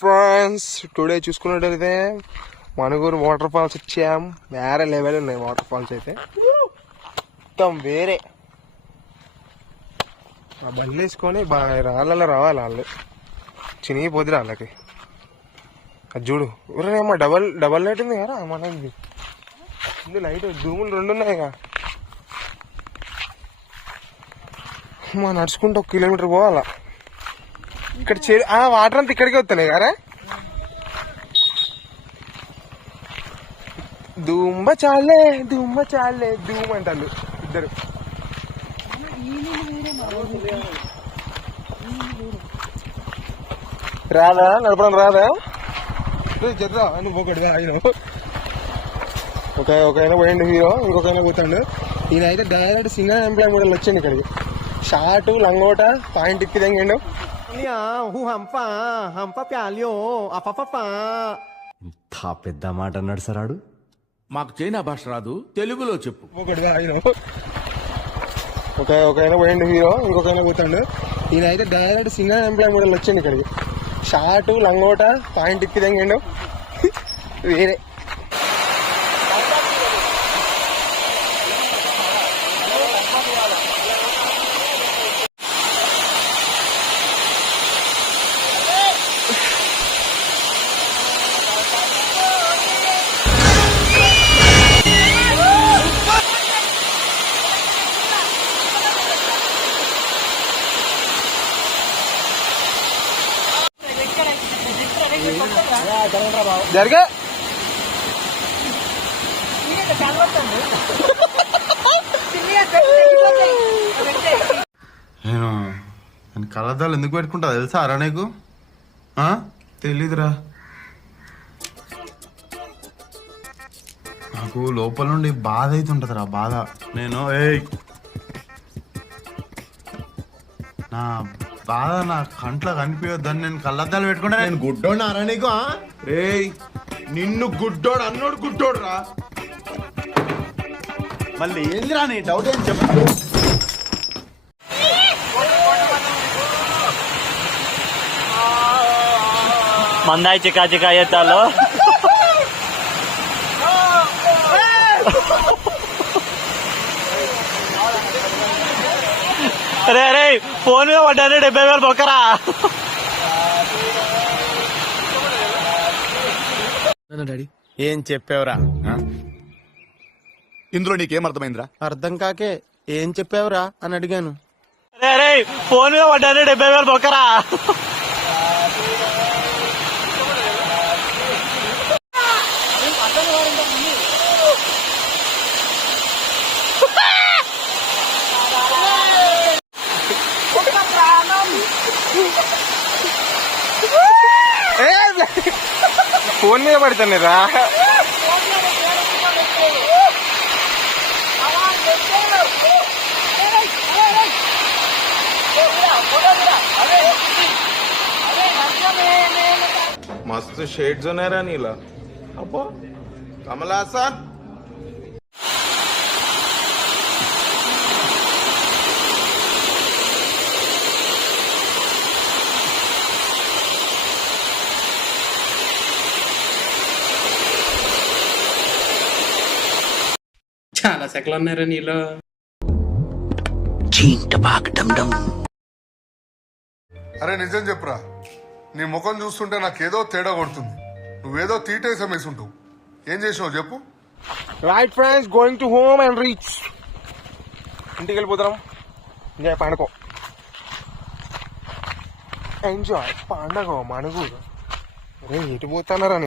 Friends today చూసుకున్నట్టయితే Manuguru water falls వచ్చాం. వేరే లెవెల్ ఉన్నాయి వాటర్ ఫాల్స్ అయితే, మొత్తం వేరే. ఆ బండ్లు వేసుకొని రాళ్ళలో రావాలి, వాళ్ళు చినిగిపోద్ది వాళ్ళకి. అది చూడు ఊరేమో డబల్ లైట్ ఉంది కదా మనది, లైట్ ధూములు రెండు ఉన్నాయిగా. మా నడుచుకుంటూ 1 కిలోమీటర్ పోవాలా. ఇక్కడ వాటర్ అంతా ఇక్కడికే వస్తున్నాయి కదా. దుంబ చాలే ధూమ్ అంటారు ఇద్దరు. రాదా నడపడం రాదా? చెప్తా నువ్వు ఒకటి ఆయన ఒక ఆయన పోయిండు హీరో, ఇంకొక ఆయన పోతాడు. ఈయన అయితే డైరెక్ట్ సింగల్ ఎంప్లాయ్ మోడల్ వచ్చింది ఇక్కడికి. షార్ట్ లంగోట పాయింట్ ఇక్కి తెంగిండు. ఇంత పెద్ద మాట అన్నాడు సరాడు. మాకు చైనా భాష రాదు, తెలుగులో చెప్పు. ఒకటి ఆయన ఒక ఆయన పోయిండు హీరో, ఇంకొక ఆయన పోతాడు. ఈయన అయితే డైరెక్ట్ సింగల్ ఎంప్లాయ్ మోడల్ వచ్చింది ఇక్కడికి. షార్ట్ లంగోట పాయింట్ ఇక్కి తెంగిండు వేరే. జరిగే నేను కళ్ళద్దాలు ఎందుకు పెట్టుకుంటా తెలుసా అరా నీకు? తెలీదురా, నాకు లోపల నుండి బాధ అవుతుంటది రా, బాధ. నేను నా బాధ నా కంట్లో కనిపించొద్దని నేను కళ్ళద్దాలు పెట్టుకుంటా. నేను గుడ్డోడు అరా నీకు? నిన్ను గుడ్డోడు అన్నోడు గుడ్డోడు రా. మళ్ళీ ఏందిరా నీ డౌట్ ఏం చెప్పు. మందాయి చికా చికా ఎత్తాలో అరే అరే ఫోన్ మీద పడ్డానే 70,000 బొక్కరా. డాడీ ఏం చెప్పావురా? ఇందులో నీకేం అర్థమైందిరా? అర్థం కాకే ఏం చెప్పావురా అని అడిగాను. అరే అరే ఫోన్ మీద పడ్డానే 70,000 బొక్కరా. ఫోన్ మీద పడుతుంది రా. మస్తు షేడ్స్ ఉన్నాయరా నీలా. అబ్బో కమల్ హాసన్. చాలా సెకలు ఉన్నారా నీలో. అరే నిజం చెప్పురా, నీ ముఖం చూస్తుంటే నాకేదో తేడా కొడుతుంది. నువ్వేదో తీటేసం వేసుంటావు. ఏం చేసినావు చెప్పు. Right friends, going to home and reach. ఇంటికి వెళ్ళిపోతాం. ఎంజాయ్ పండుకో, ఎంజాయ్ పండగ మనుగు. అరే ఎటు పోతున్నారా?